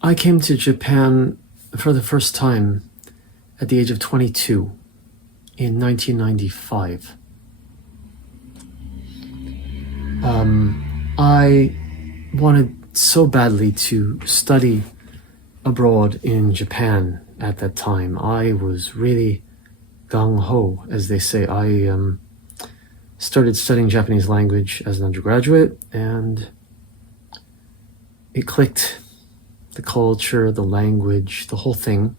I came to Japan for the first time at the age of 22 in 1995. I wanted so badly to study abroad in Japan at that time. I was really gung-ho, as they say. I started studying Japanese language as an undergraduate, and it clicked. The culture, the language, the whole thing.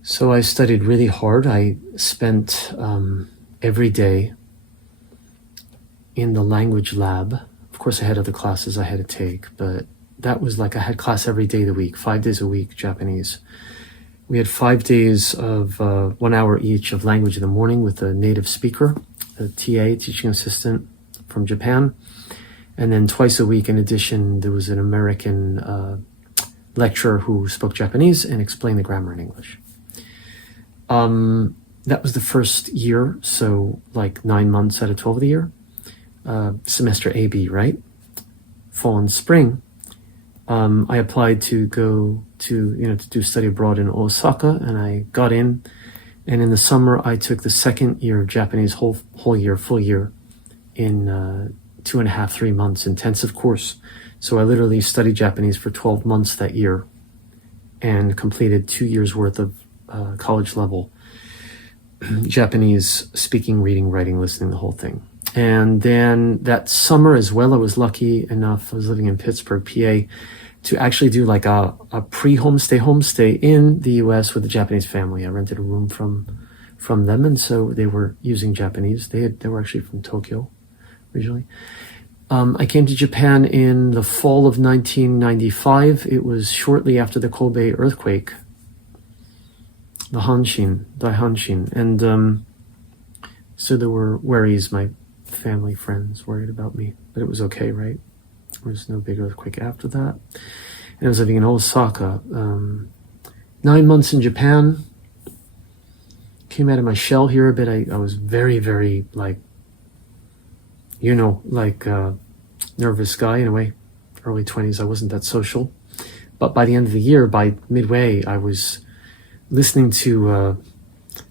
So I studied really hard. I spent every day in the language lab. Of course, I had other classes I had to take, but that was like I had class every day of the week, 5 days a week, Japanese. We had 5 days of 1 hour each of language in the morning with a native speaker, a TA, teaching assistant from Japan. And then twice a week, in addition, there was an American lecturer who spoke Japanese and explained the grammar in English. That was the first year, so like 9 months out of 12 of the year. Semester A-B, right? Fall and spring. I applied to go to do study abroad in Osaka, and I got in. And in the summer, I took the second year of Japanese, full year, in 2.5, 3 months intensive course. So I literally studied Japanese for 12 months that year and completed 2 years worth of college level Japanese speaking, reading, writing, listening, the whole thing. And then that summer as well, I was lucky enough, I was living in Pittsburgh, PA, to actually do like a homestay in the US with a Japanese family. I rented a room from them, and so they were using Japanese. They were actually from Tokyo originally. I came to Japan in the fall of 1995. It was shortly after the Kobe earthquake, the Daihanshin. And so there were worries, my family, friends worried about me, but it was okay, right? There was no big earthquake after that. And I was living in Osaka. 9 months in Japan. Came out of my shell here a bit. I was very, very nervous guy in a way. Early 20s, I wasn't that social. But by the end of the year, by midway, I was listening to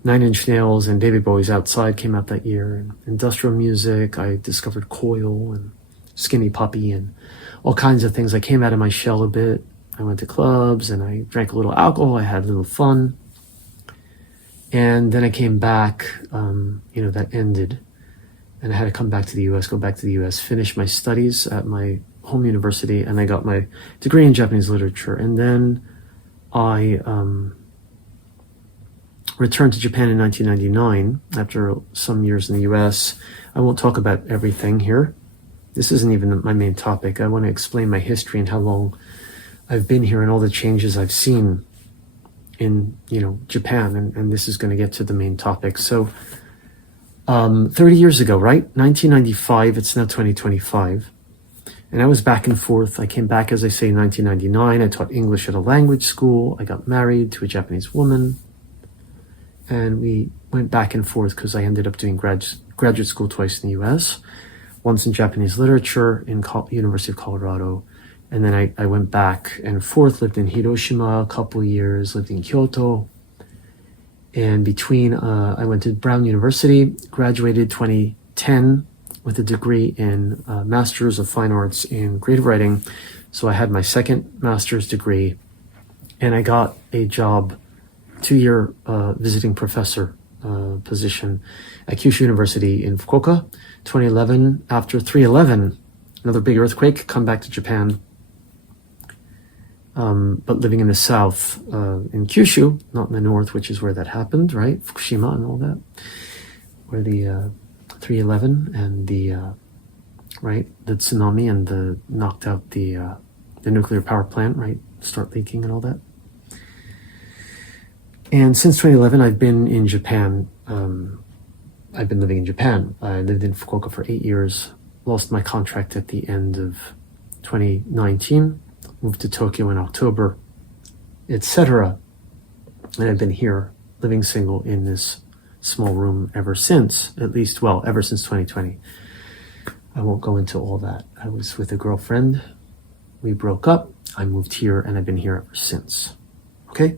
9 Inch Nails and David Bowie's Outside came out that year. And industrial music, I discovered Coil and Skinny Puppy and all kinds of things. I came out of my shell a bit. I went to clubs and I drank a little alcohol. I had a little fun. And then I came back, that ended. And I had to come back to the US, go back to the US, finish my studies at my home university, and I got my degree in Japanese literature. And then I returned to Japan in 1999 after some years in the US. I won't talk about everything here. This isn't even my main topic. I want to explain my history and how long I've been here and all the changes I've seen in, Japan. And this is going to get to the main topic. So 30 years ago, right? 1995, it's now 2025. And I was back and forth. I came back, as I say, in 1999. I taught English at a language school. I got married to a Japanese woman. And we went back and forth because I ended up doing graduate school twice in the US. Once in Japanese literature in University of Colorado. And then I went back and forth, lived in Hiroshima a couple years, lived in Kyoto. And between, I went to Brown University, graduated 2010 with a degree in Masters of Fine Arts in Creative Writing. So I had my second master's degree, and I got a job, 2-year visiting professor position at Kyushu University in Fukuoka. 2011, after 3/11, another big earthquake, come back to Japan. But living in the south, in Kyushu, not in the north, which is where that happened, right? Fukushima and all that, where the 3/11 and the tsunami and knocked out the nuclear power plant, right? Start leaking and all that. And since 2011, I've been in Japan. I've been living in Japan. I lived in Fukuoka for 8 years, lost my contract at the end of 2019, moved to Tokyo in October, etc. And I've been here, living single in this small room ever since, ever since 2020. I won't go into all that. I was with a girlfriend. We broke up I moved here and I've been here ever since. Okay?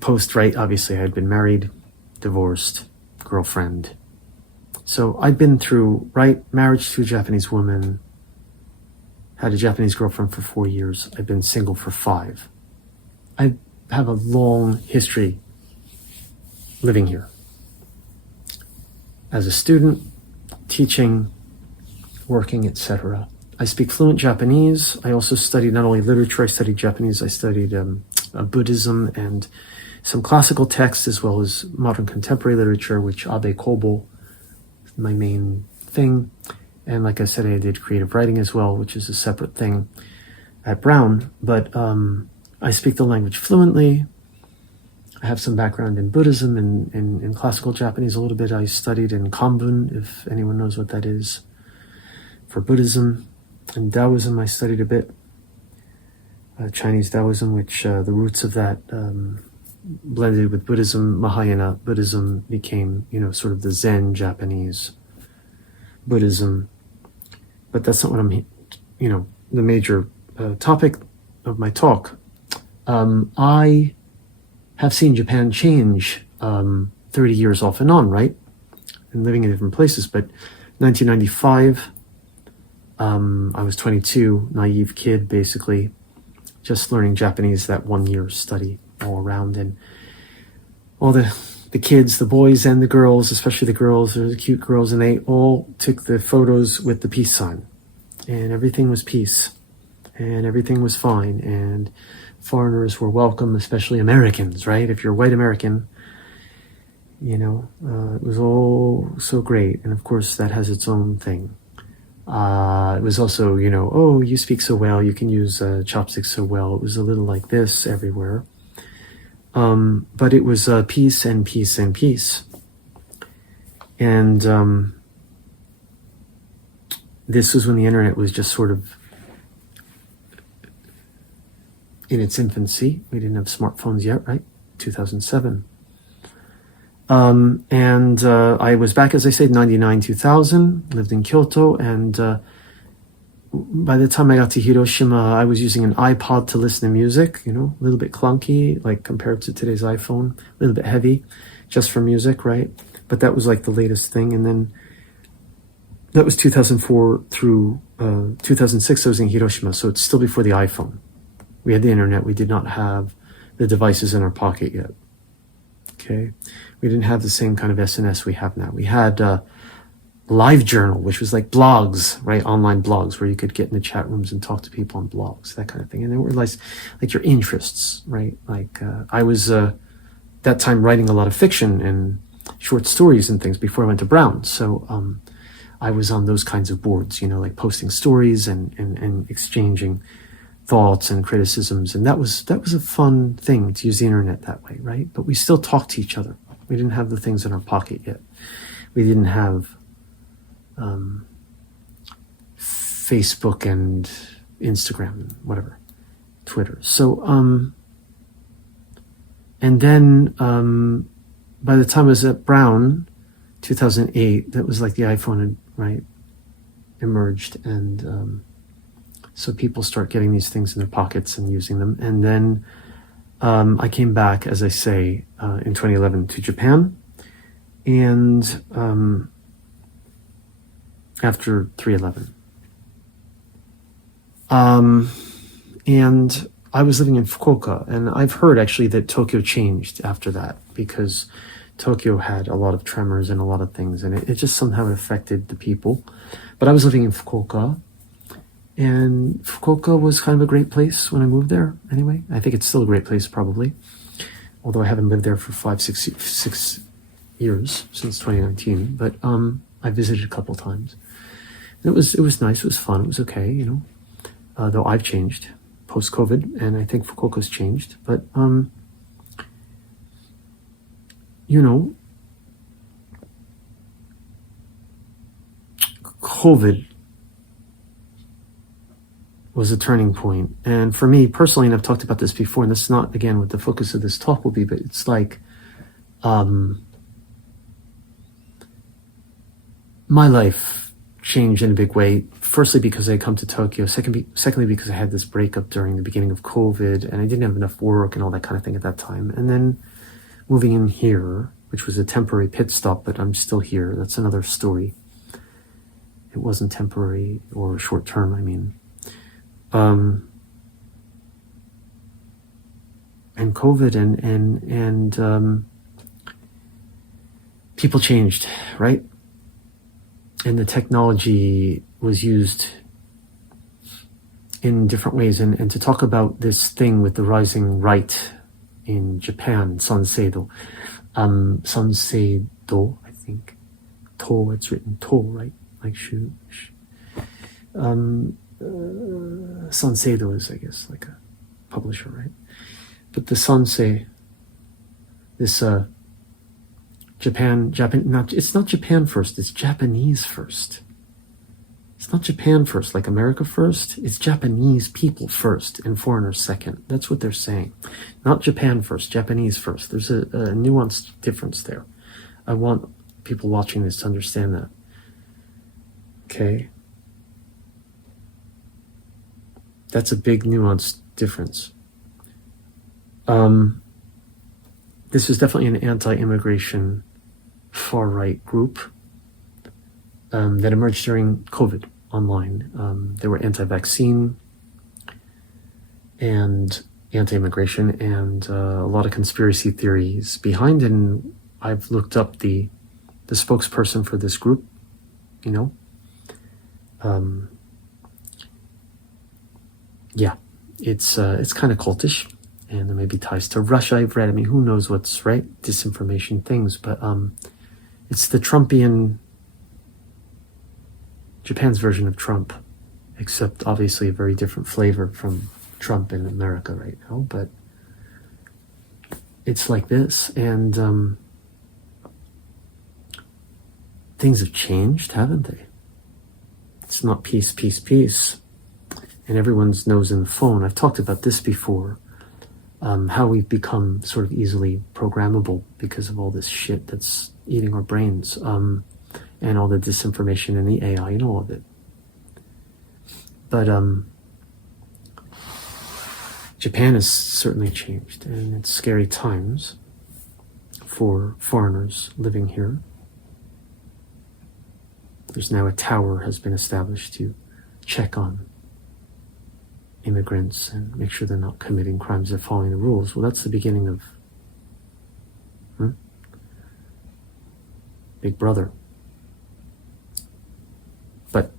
Post, right, obviously I had been married, divorced, girlfriend. So I'd been through, right, marriage to a Japanese woman, had a Japanese girlfriend for 4 years. I've been single for 5. I have a long history living here. As a student, teaching, working, etc. I speak fluent Japanese. I also studied not only literature, I studied Japanese, I studied Buddhism and some classical texts as well as modern contemporary literature, which Abe Kobo is my main thing. And like I said, I did creative writing as well, which is a separate thing at Brown. But I speak the language fluently. I have some background in Buddhism and in classical Japanese a little bit. I studied in Kanbun, if anyone knows what that is, for Buddhism. And Taoism I studied a bit. Chinese Taoism, which the roots of that blended with Buddhism. Mahayana Buddhism became, sort of the Zen Japanese Buddhism. But that's not what I'm, the major topic of my talk. I have seen Japan change 30 years off and on, right? And living in different places. But 1995, I was 22, naive kid, basically, just learning Japanese that 1 year study all around. And all the kids, the boys and the girls, especially the girls, they're the cute girls, and they all took the photos with the peace sign. And everything was peace. And everything was fine. And foreigners were welcome, especially Americans, right? If you're a white American, it was all so great. And of course, that has its own thing. It was also, oh, you speak so well, you can use chopsticks so well. It was a little like this everywhere. But it was peace and peace and peace. And this was when the internet was just sort of in its infancy. We didn't have smartphones yet, right? 2007. And I was back, as I said, 99, 2000, lived in Kyoto. And by the time I got to Hiroshima, I was using an iPod to listen to music, a little bit clunky, like compared to today's iPhone, a little bit heavy just for music, right? But that was like the latest thing. And then that was 2004 through 2006, I was in Hiroshima. So it's still before the iPhone. We had the internet. We did not have the devices in our pocket yet. Okay. We didn't have the same kind of SNS we have now. We had LiveJournal, which was like blogs, right? Online blogs where you could get in the chat rooms and talk to people on blogs, that kind of thing. And they were like your interests, right? Like I was that time writing a lot of fiction and short stories and things before I went to Brown. So I was on those kinds of boards, like posting stories and exchanging thoughts and criticisms. And that was a fun thing to use the internet that way, right? But we still talked to each other. We didn't have the things in our pocket yet. We didn't have Facebook and Instagram and whatever, Twitter. So, and then by the time I was at Brown, 2008, that was like the iPhone had, right, emerged. And so people start getting these things in their pockets and using them. And then I came back, as I say, in 2011 to Japan. And after 3/11. And I was living in Fukuoka, and I've heard actually that Tokyo changed after that because Tokyo had a lot of tremors and a lot of things, and it just somehow affected the people. But I was living in Fukuoka, and Fukuoka was kind of a great place when I moved there. Anyway, I think it's still a great place probably, although I haven't lived there for 6 years since 2019. But I visited a couple times. And it was nice. It was fun. It was okay, though I've changed post-COVID, and I think Fukuoka's changed. But COVID was a turning point. And for me personally, and I've talked about this before, and this is not, again, what the focus of this talk will be, but it's like my life changed in a big way. Firstly, because I come to Tokyo. Secondly, because I had this breakup during the beginning of COVID, and I didn't have enough work and all that kind of thing at that time. And then moving in here, which was a temporary pit stop, but I'm still here. That's another story. It wasn't temporary or short term, I mean. And COVID and people changed, right? And the technology was used in different ways. And to talk about this thing with the rising right in Japan, Sanseido, I think. To, it's written to, right? Like shu. Sanseido is, I guess, like a publisher, right? But the Sansei, this Japan, it's not Japan first, it's Japanese first. It's not Japan first, like America first, it's Japanese people first and foreigners second. That's what they're saying. Not Japan first, Japanese first. There's a nuanced difference there. I want people watching this to understand that. Okay? That's a big nuanced difference. This is definitely an anti-immigration far-right group that emerged during COVID online. They were anti-vaccine and anti-immigration and a lot of conspiracy theories behind. And I've looked up the spokesperson for this group, yeah, it's kind of cultish. And there may be ties to Russia, I've read. I mean, who knows what's right? Disinformation things. But it's the Trumpian, Japan's version of Trump, except obviously a very different flavor from Trump in America right now. But it's like this. And things have changed, haven't they? It's not peace, peace, peace. And everyone's nose in the phone. I've talked about this before. How we've become sort of easily programmable because of all this shit that's eating our brains, and all the disinformation and the AI and all of it. But Japan has certainly changed, and it's scary times for foreigners living here. There's now a tower has been established to check on immigrants and make sure they're not committing crimes, they're following the rules. Well, that's the beginning of Big Brother. But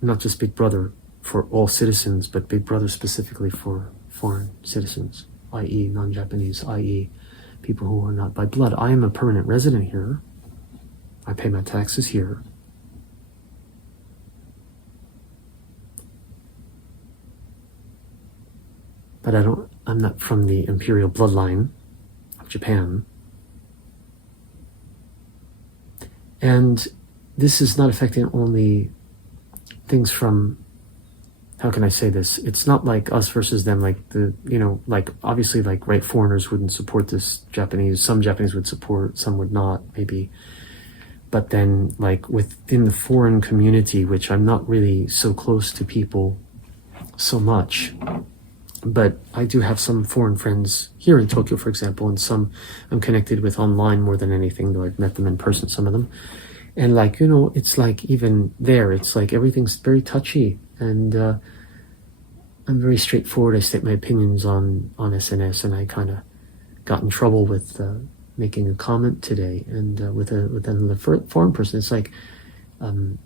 not just Big Brother for all citizens, but Big Brother specifically for foreign citizens, i.e. non-Japanese, i.e. people who are not by blood. I am a permanent resident here. I pay my taxes here. But I'm not from the imperial bloodline of Japan. And this is not affecting only things from, how can I say this? It's not like us versus them, like obviously like right foreigners wouldn't support this Japanese, some Japanese would support, some would not, maybe. But then like within the foreign community, which I'm not really so close to people so much, but I do have some foreign friends here in Tokyo, for example, and some I'm connected with online more than anything, though I've met them in person, some of them. And like, it's like even there, it's like everything's very touchy. And I'm very straightforward. I state my opinions on SNS, and I kind of got in trouble with making a comment today. And with another foreign person, it's like, I'm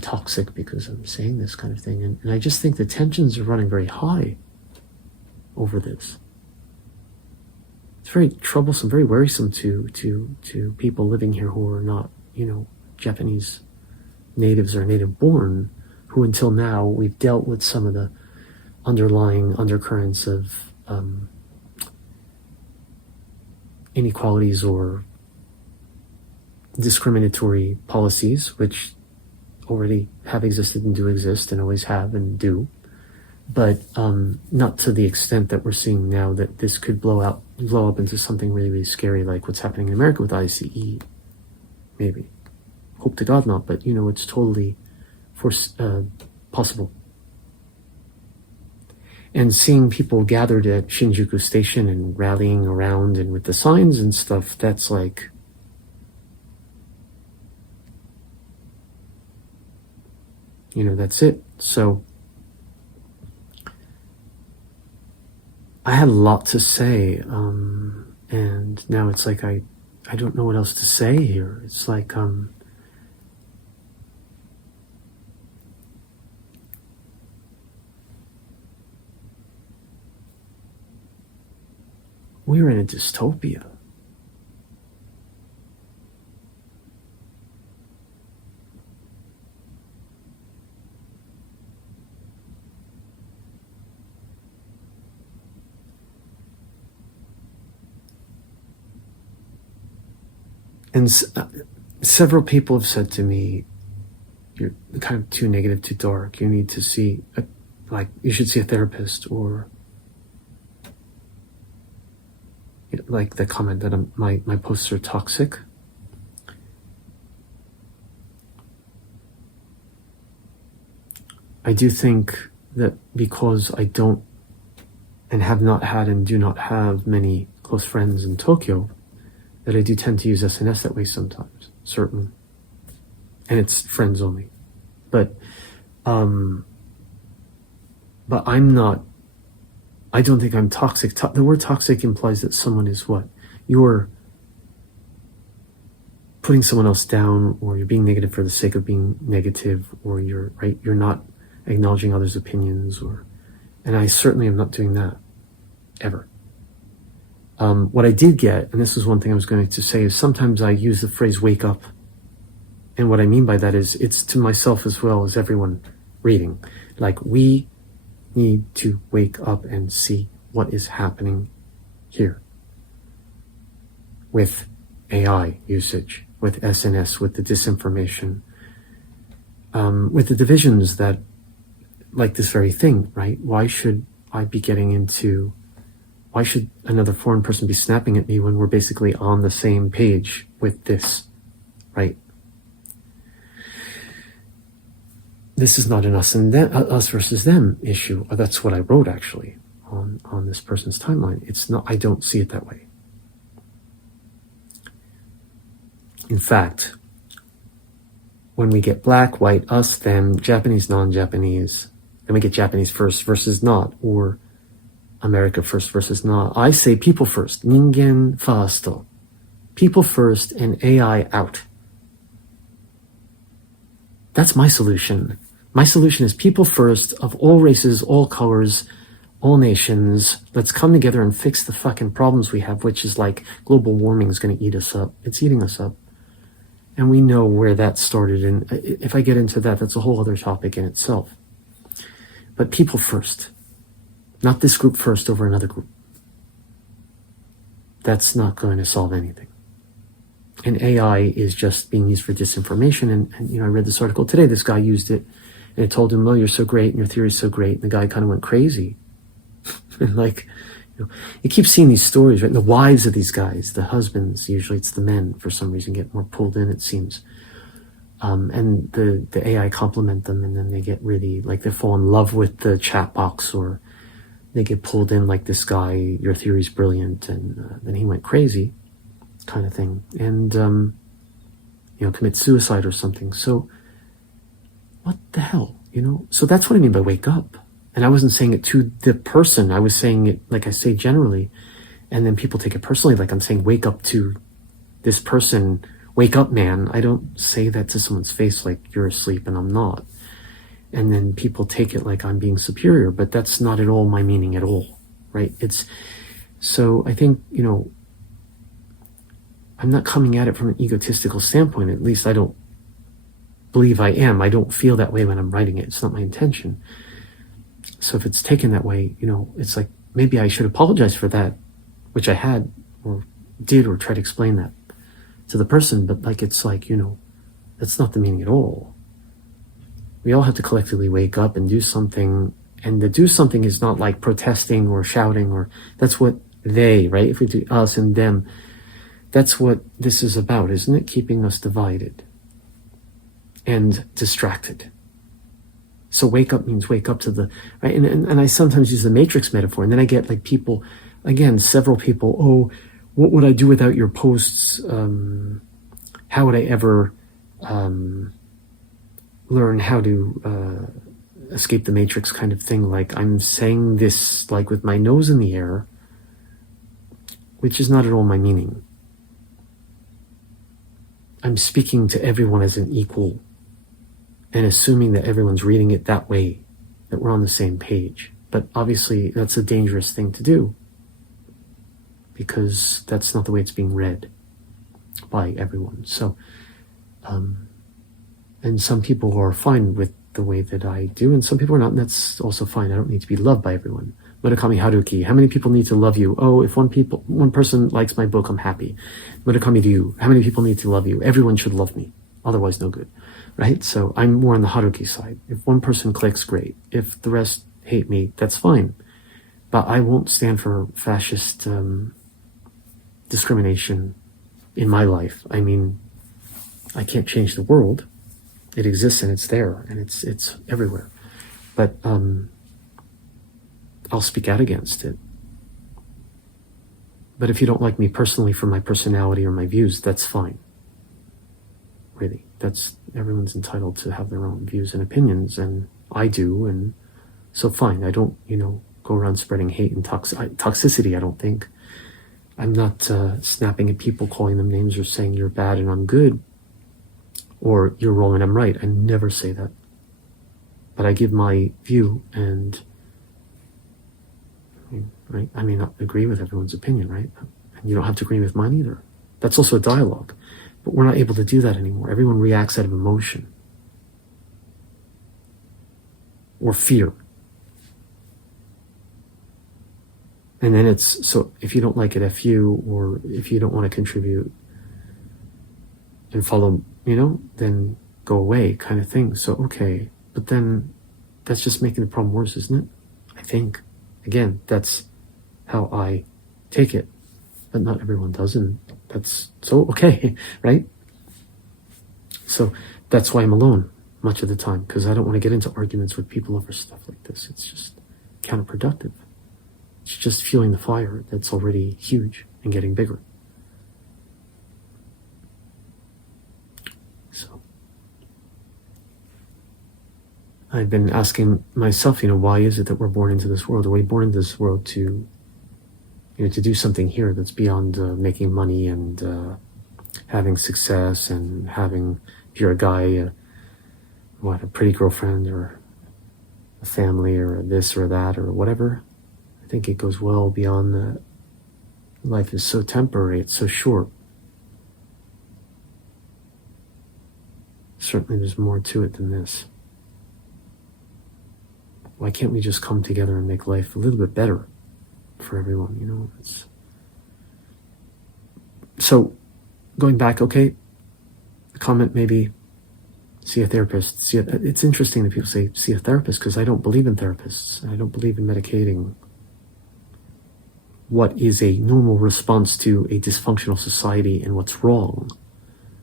toxic because I'm saying this kind of thing. And I just think the tensions are running very high over this. It's very troublesome, very worrisome to people living here who are not, Japanese natives or native born, who until now we've dealt with some of the underlying undercurrents of inequalities or discriminatory policies, which already have existed and do exist and always have and do, but not to the extent that we're seeing now, that this could blow up into something really, really scary, like what's happening in America with ICE, maybe. hope to God not, but it's totally possible. And seeing people gathered at Shinjuku Station and rallying around and with the signs and stuff, that's like, that's it. So I had a lot to say, and now it's like I don't know what else to say here. It's like we're in a dystopia. And several people have said to me, you're kind of too negative, too dark. You need to see, you should see a therapist, or like the comment that my posts are toxic. I do think that because I don't and have not had and do not have many close friends in Tokyo, that I do tend to use SNS that way sometimes, certain, and it's friends only. But I'm not, I don't think I'm toxic. The word toxic implies that someone is what? You're putting someone else down, or you're being negative for the sake of being negative, or you're not acknowledging others' opinions, and I certainly am not doing that, ever. What I did get, and this is one thing I was going to say, is sometimes I use the phrase wake up. And what I mean by that is it's to myself as well as everyone reading. Like, we need to wake up and see what is happening here. With AI usage, with SNS, with the disinformation, with the divisions that, like this very thing, right? Why should another foreign person be snapping at me when we're basically on the same page with this, right? This is not an us versus them issue. That's what I wrote actually on this person's timeline. It's not, I don't see it that way. In fact, when we get black, white, us, them, Japanese, non-Japanese, then we get Japanese first versus not, or America first versus not. I say people first, ningen first, people first, and AI out. That's my solution. My solution is people first, of all races, all colors, all nations. Let's come together and fix the fucking problems we have, which is like global warming is going to eat us up. It's eating us up. And we know where that started. And if I get into that, that's a whole other topic in itself. But people first. Not this group first over another group. That's not going to solve anything. And AI is just being used for disinformation. And I read this article today. This guy used it, and it told him, "Oh, you're so great, and your theory is so great." And the guy kind of went crazy. And you keep seeing these stories, right? And the wives of these guys, the husbands, usually it's the men for some reason, get more pulled in, it seems. And the AI compliment them, and then they get really, they fall in love with the chat box, or they get pulled in like this guy, your theory's brilliant, and then he went crazy, kind of thing, and commit suicide or something. So what the hell, So that's what I mean by wake up. And I wasn't saying it to the person. I was saying it like I say generally, and then people take it personally, like I'm saying wake up to this person, wake up, man. I don't say that to someone's face like you're asleep and I'm not. And then people take it like I'm being superior, but that's not at all my meaning at all, right? So I think, I'm not coming at it from an egotistical standpoint. At least I don't believe I am. I don't feel that way when I'm writing it. It's not my intention. So if it's taken that way, it's like, maybe I should apologize for that, which I had or did, or try to explain that to the person. But it's like, that's not the meaning at all. We all have to collectively wake up and do something. And the do something is not like protesting or shouting, or that's what they, right? If we do us and them, that's what this is about, isn't it? Keeping us divided. and distracted. So wake up means wake up to the, right? And I sometimes use the matrix metaphor, and then I get like people, again, several people, oh, what would I do without your posts? How would I ever learn how to escape the matrix kind of thing? Like, I'm saying this like with my nose in the air, which is not at all my meaning. I'm speaking to everyone as an equal and assuming that everyone's reading it that way, that we're on the same page. But obviously that's a dangerous thing to do, because that's not the way it's being read by everyone. So, and some people are fine with the way that I do, and some people are not, and that's also fine. I don't need to be loved by everyone. Murakami Haruki, how many people need to love you? Oh, if one person likes my book, I'm happy. Murakami Ryu, how many people need to love you? Everyone should love me, otherwise no good, right? So I'm more on the Haruki side. If one person clicks, great. If the rest hate me, that's fine. But I won't stand for fascist discrimination in my life. I mean, I can't change the world. It exists and it's there and it's everywhere. But I'll speak out against it. But if you don't like me personally for my personality or my views, that's fine. Really, everyone's entitled to have their own views and opinions, and I do, and so fine. I don't, go around spreading hate and toxicity. I don't think. I'm not snapping at people, calling them names, or saying you're bad and I'm good, or you're wrong and I'm right. I never say that. But I give my view, and right? I may not agree with everyone's opinion, right? And you don't have to agree with mine either. That's also a dialogue. But we're not able to do that anymore. Everyone reacts out of emotion or fear. And then so if you don't like it, F you, or if you don't want to contribute and follow, then go away kind of thing. So, okay. But then that's just making the problem worse, isn't it? I think. Again, that's how I take it. But not everyone does, and that's so okay, right? So that's why I'm alone much of the time, because I don't want to get into arguments with people over stuff like this. It's just counterproductive. It's just fueling the fire that's already huge and getting bigger. So I've been asking myself, why is it that we're born into this world? Are we born into this world to do something here that's beyond making money and having success and having, if you're a guy, a pretty girlfriend or a family or this or that or whatever? I think it goes well beyond that. Life is so temporary, it's so short. Certainly there's more to it than this. Why can't we just come together and make life a little bit better for everyone, So, going back, okay, comment maybe, see a therapist. It's interesting that people say, see a therapist, because I don't believe in therapists. I don't believe in medicating. What is a normal response to a dysfunctional society and what's wrong?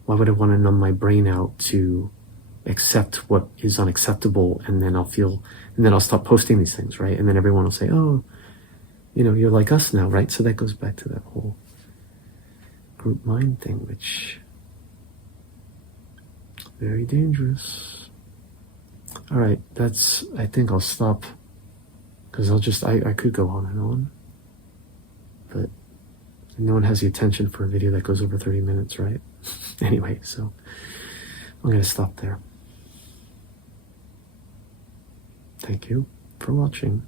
Why would I want to numb my brain out to accept what is unacceptable, and then I'll stop posting these things, right? And then everyone will say, oh, you're like us now, right? So that goes back to that whole group mind thing, which very dangerous. All right, I think I'll stop, because I could go on and on, but no one has the attention for a video that goes over 30 minutes, right? Anyway, so I'm going to stop there. Thank you for watching.